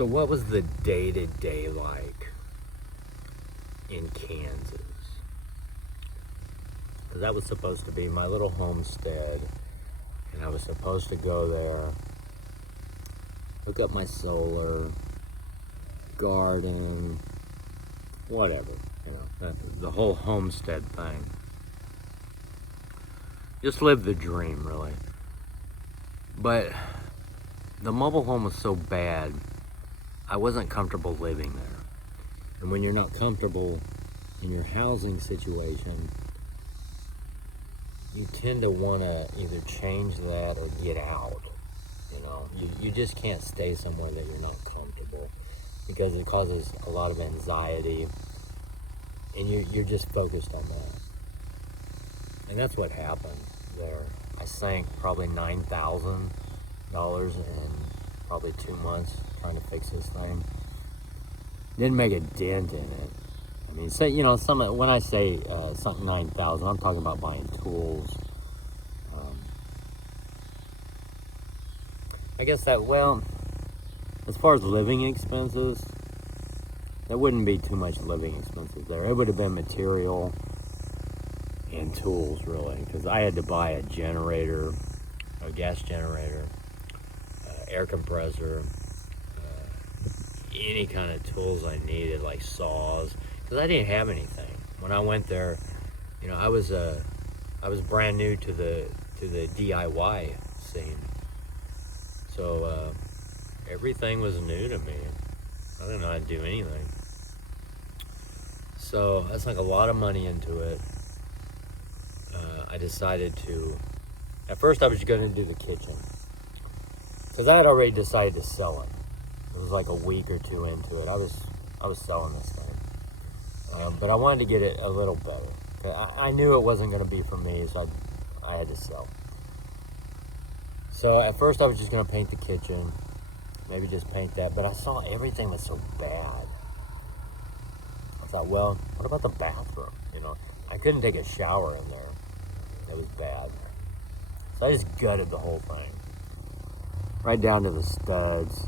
So what was the day-to-day like in Kansas? Because that was supposed to be my little homestead, and I was supposed to go there, hook up my solar, garden, whatever, the whole homestead thing. Just live the dream, really. But the mobile home was so bad, I wasn't comfortable living there. And when you're not comfortable in your housing situation, you tend to want to either change that or get out. You just can't stay somewhere that you're not comfortable, because it causes a lot of anxiety, and you're just focused on that. And that's what happened there. I sank probably $9,000 in probably 2 months trying to fix this thing. Didn't make a dent in it. I mean, when I say sunk 9,000, I'm talking about buying tools. I guess that, as far as living expenses, there wouldn't be too much living expenses there. It would have been material and tools, really, because I had to buy a generator, a gas generator, air compressor, any kind of tools I needed, like saws, because I didn't have anything. When I went there, I was brand new to the DIY scene. So everything was new to me. I didn't know how to do anything. So I sunk a lot of money into it. I decided to, at first I was going to do the kitchen, because I had already decided to sell it. It was like a week or two into it. I was selling this thing. But I wanted to get it a little better. I knew it wasn't going to be for me, so I had to sell. So at first I was just going to paint the kitchen, maybe just paint that, but I saw everything was so bad. I thought, well, what about the bathroom? I couldn't take a shower in there. It was bad. So I just gutted the whole thing. Right down to the studs,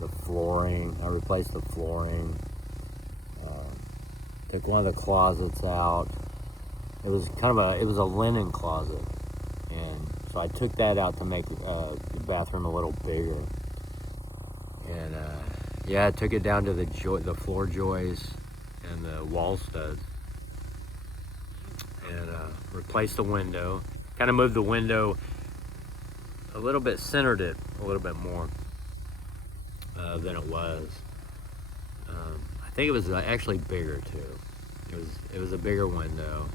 the flooring. I replaced the flooring. Took one of the closets out. It was a linen closet. And so I took that out to make the bathroom a little bigger. And I took it down to the floor joists and the wall studs. And replaced the window. Kind of moved the window a little bit, centered it a little bit more than it was. I think it was actually bigger too. It was a bigger window.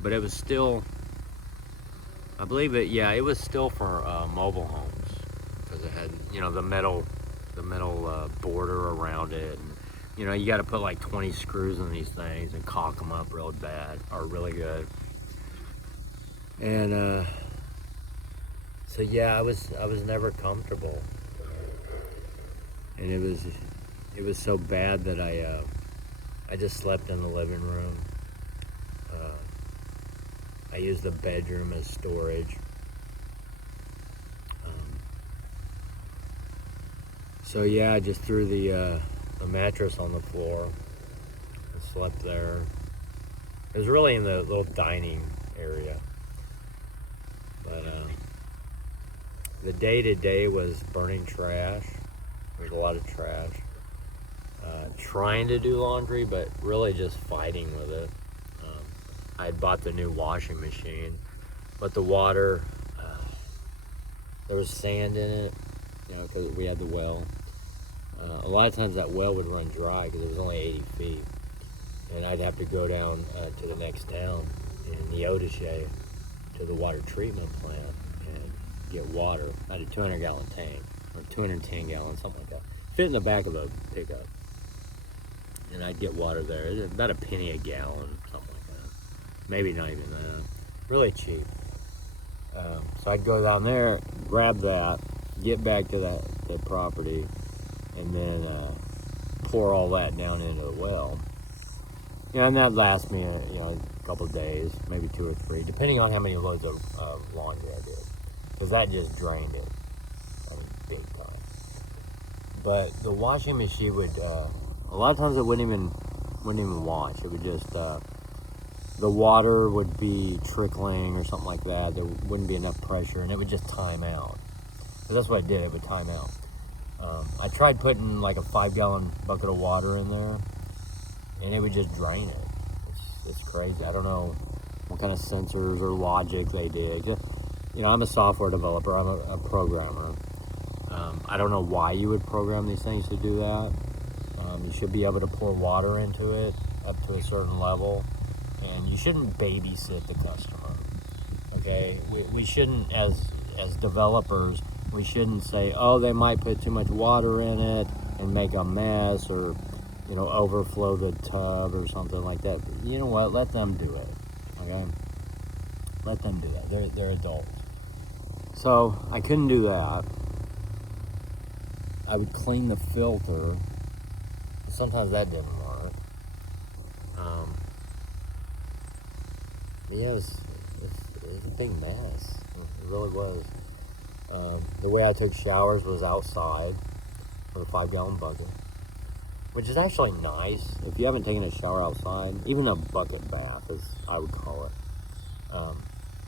But it was still, I believe it was still for mobile homes, because it had, the metal border around it. And, you got to put like 20 screws in these things and caulk them up really good. And so I was never comfortable, and it was so bad that I just slept in the living room. I used the bedroom as storage. So I just threw the mattress on the floor and slept there. It was really in the little dining area. But the day-to-day was burning trash. There's a lot of trash. Trying to do laundry, but really just fighting with it. I had bought the new washing machine, but the water, there was sand in it, because we had the well. A lot of times that well would run dry because it was only 80 feet. And I'd have to go down to the next town in Neodesha to the water treatment plant and get water. I had a 200-gallon tank, or 210 gallons, something like that. Fit in the back of a pickup. And I'd get water there. It was about a penny a gallon, something like that. Maybe not even that. Really cheap. So I'd go down there, grab that, get back to the property, and then pour all that down into the well. And that lasts me a couple of days, maybe 2 or 3, depending on how many loads of laundry I did, because that just drained it. big time. But the washing machine would, a lot of times it wouldn't even wash. It would just, the water would be trickling or something like that. There wouldn't be enough pressure, and it would just time out. So that's what it did. It would time out. I tried putting like a 5-gallon bucket of water in there, and it would just drain it. It's crazy. I don't know what kind of sensors or logic they did. You know, I'm a software developer. I'm a programmer. I don't know why you would program these things to do that. You should be able to pour water into it up to a certain level, and you shouldn't babysit the customer. Okay, we shouldn't, as developers, we shouldn't say, oh, they might put too much water in it and make a mess, or you know, overflow the tub or something like that. You know what? Let them do it. Okay, let them do that. They're adults. So I couldn't do that. I would clean the filter. Sometimes that didn't work. Yeah, it was a big mess. It really was. The way I took showers was outside with a 5-gallon bucket, which is actually nice. If you haven't taken a shower outside, even a bucket bath, as I would call it,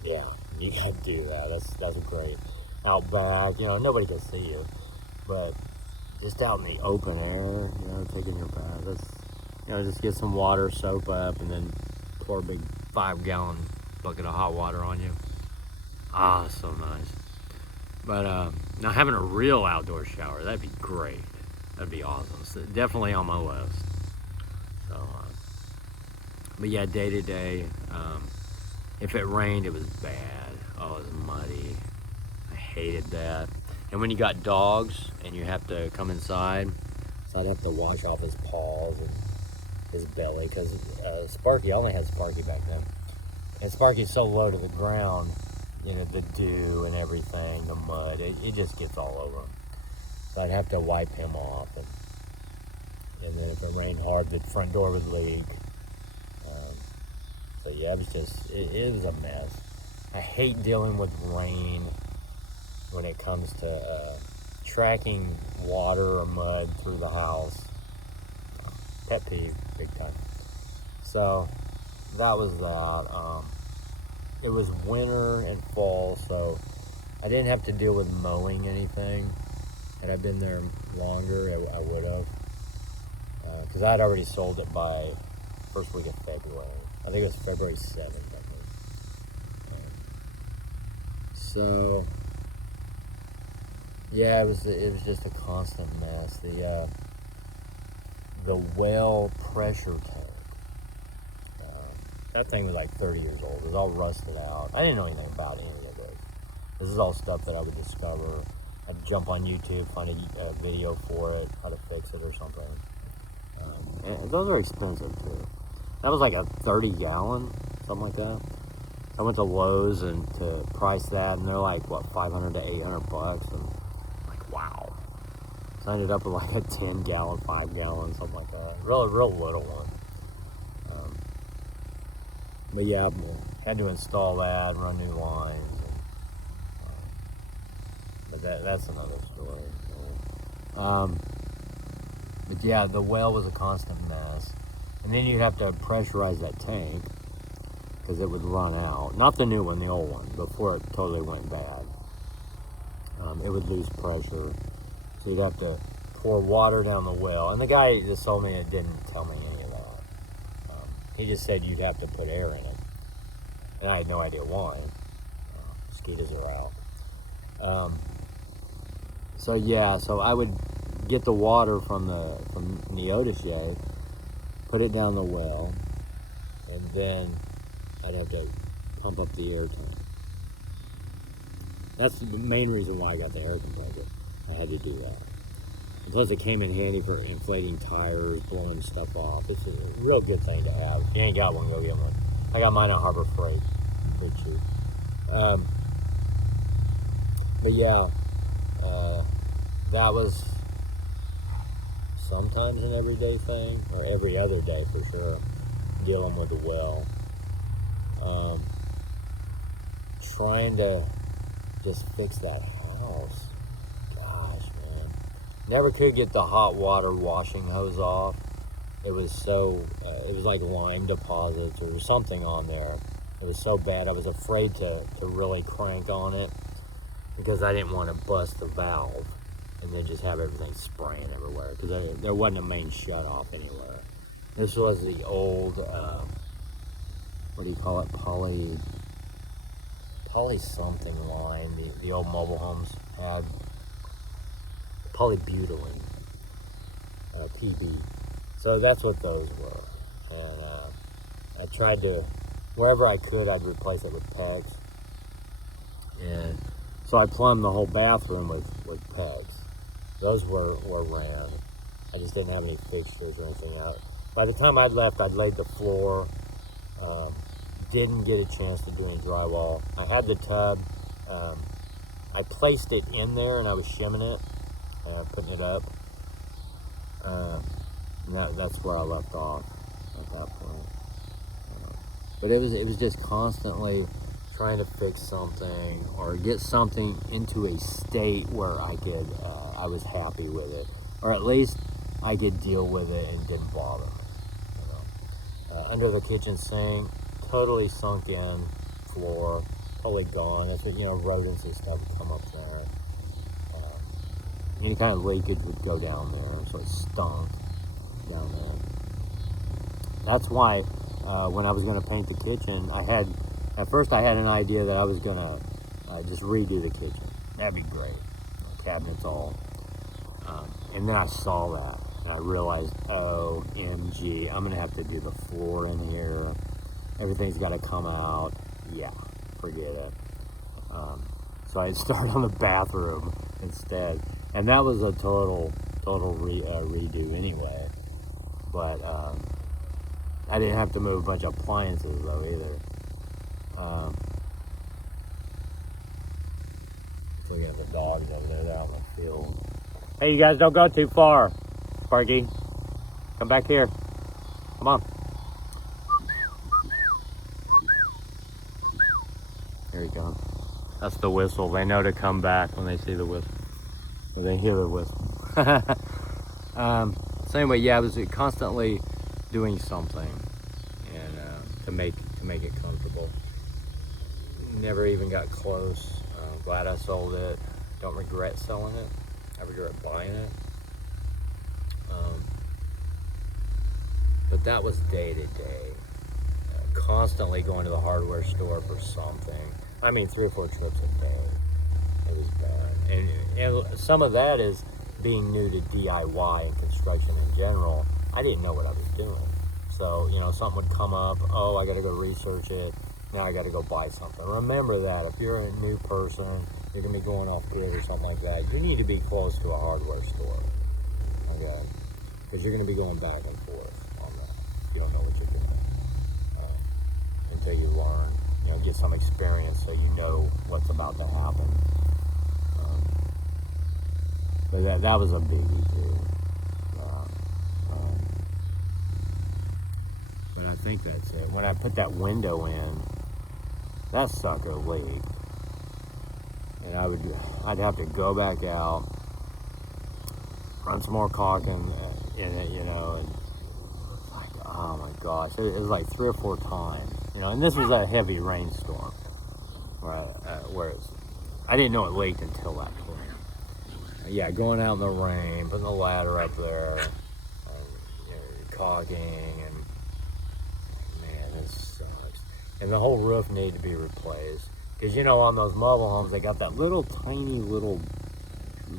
yeah, you gotta do that. That's great. Out back, you know, nobody can see you, but just out in the open air, you know, taking your bath. That's, you know, just get some water, soap up, and then pour a big 5-gallon bucket of hot water on you. Ah, so nice. But now having a real outdoor shower, that'd be great. That'd be awesome. So definitely on my list. So, but yeah, day to day, if it rained, it was bad. Oh, it was muddy. I hated that. And when you got dogs and you have to come inside, so I'd have to wash off his paws and his belly, because Sparky, I only had Sparky back then. And Sparky's so low to the ground, you know, the dew and everything, the mud, it just gets all over him. So I'd have to wipe him off. And then if it rained hard, the front door would leak. So yeah, it was just, it was a mess. I hate dealing with rain when it comes to tracking water or mud through the house. Pet peeve, big time. So that was that. It was winter and fall, so I didn't have to deal with mowing anything. Had I been there longer, I would have. Because I had already sold it by first week of February. I think it was February 7th, I think. So yeah, it was just a constant mess. The well pressure tank. That thing was like 30 years old. It was all rusted out. I didn't know anything about any of this. This is all stuff that I would discover. I'd jump on YouTube, find a video for it, how to fix it or something. And those are expensive too. That was like a 30-gallon, something like that. I went to Lowe's and to price that, and they're like, what, $500 to $800? And I'm like, wow. So I ended up with like a 10-gallon, 5-gallon, something like that. Real little one. But yeah, had to install that, run new lines. And, but that's another story. But yeah, the well was a constant mess. And then you'd have to pressurize that tank because it would run out. Not the new one, the old one, before it totally went bad. It would lose pressure. So you'd have to pour water down the well. And the guy that sold me it didn't tell me any of that. He just said you'd have to put air in it. And I had no idea why. Mosquitoes are out. So yeah, so I would get the water from the eau shade, put it down the well, and then I'd have to pump up the air tank. That's the main reason why I got the air compressor. I had to do that. And plus, it came in handy for inflating tires, blowing stuff off. It's a real good thing to have. If you ain't got one, go get one. I got mine at Harbor Freight. Pretty cheap. But yeah, that was sometimes an everyday thing, or every other day for sure, dealing with the well. Trying to just fix that house. God, Never could get the hot water washing hose off. It was so, it was like lime deposits or something on there. It was so bad, I was afraid to really crank on it because I didn't want to bust the valve and then just have everything spraying everywhere because there wasn't a main shut-off anywhere. This was the old, what do you call it, poly something line the old mobile homes had. Polybutylene, PB. So that's what those were. And I tried to, wherever I could, I'd replace it with pegs. And so I plumbed the whole bathroom with pegs. Those were ran. I just didn't have any fixtures or anything out. By the time I'd left, I'd laid the floor. Didn't get a chance to do any drywall. I had the tub. I placed it in there and I was shimming it, putting it up. And that's where I left off at that point. But it was just constantly trying to fix something or get something into a state where I could, I was happy with it, or at least I could deal with it and didn't bother me. You know? Under the kitchen sink, totally sunk in floor, totally gone. That's what, you know, rodents and stuff would come up there. Any kind of leakage would go down there, so it stunk down there. That's why when I was going to paint the kitchen, at first I had an idea that I was going to just redo the kitchen. That'd be great. Cabinets all. And then I saw that, and I realized, OMG, I'm going to have to do the floor in here. Everything's got to come out. Yeah, forget it. So I started on the bathroom instead. And that was a total redo anyway. But I didn't have to move a bunch of appliances though either. Looking at the dogs over there, they're out in the field. Hey, you guys don't go too far. Sparky, come back here. Come on. There you go. That's the whistle. They know to come back when they see the whistle. Or they hear the whistle. So anyway, yeah, I was constantly doing something and to make it comfortable. Never even got close. Glad I sold it. Don't regret selling it. I regret buying it. But that was day to day. Constantly going to the hardware store for something. I mean, 3 or 4 trips a day. It was bad. And some of that is being new to DIY and construction in general. I didn't know what I was doing. So, you know, something would come up. Oh, I got to go research it. Now I got to go buy something. Remember that if you're a new person, you're going to be going off grid or something like that, you need to be close to a hardware store. Okay? Because you're going to be going back and forth on that. You don't know what you're doing until you learn. You know, get some experience so you know what's about to happen. But that was a biggie too. But I think that's it. When I put that window in, that sucker leaked, and I'd have to go back out, run some more caulking in it, you know, and like, oh my gosh, it was like 3 or 4 times, you know. And this was a heavy rainstorm, where I didn't know it leaked until that point. Yeah, going out in the rain, putting the ladder up there, you know, caulking, and man, this sucks. And the whole roof needed to be replaced. Because, you know, on those mobile homes, they got that little tiny little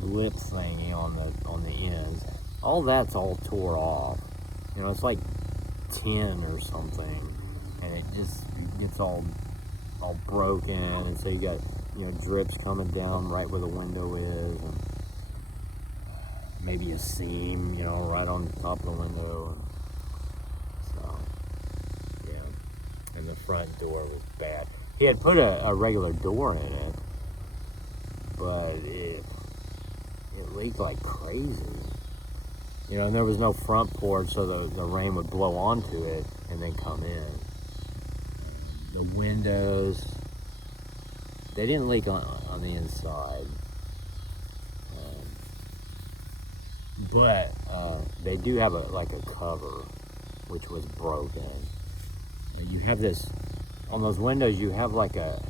lip thingy on the ends. All that's all tore off. You know, it's like tin or something, and it just gets all broken, and so you got, you know, drips coming down right where the window is, and maybe a seam, you know, right on the top of the window. So, yeah. And the front door was bad. He had put a regular door in it, but it leaked like crazy. You know, and there was no front porch, so the rain would blow onto it and then come in. The windows, they didn't leak on the inside. but they do have like a cover, which was broken. And you have this, on those windows, you have like a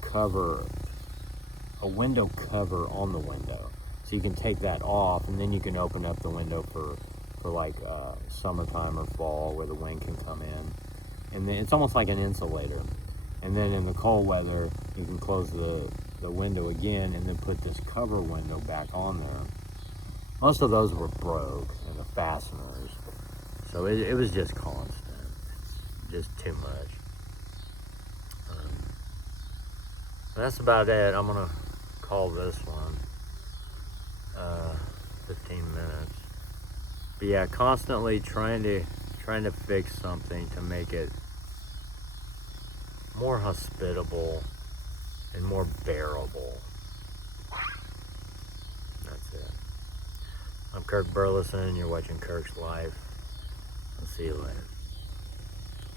cover, a window cover on the window. So you can take that off, and then you can open up the window for like summertime or fall where the wind can come in. And then it's almost like an insulator. And then in the cold weather, you can close the window again and then put this cover window back on there. Most of those were broke, and the fasteners. So it was just constant. It's just too much. That's about it. I'm gonna call this one 15 minutes. But yeah, constantly trying to fix something to make it more hospitable and more bearable. That's it. I'm Kirk Burleson. You're watching Kirk's Life. I'll see you later.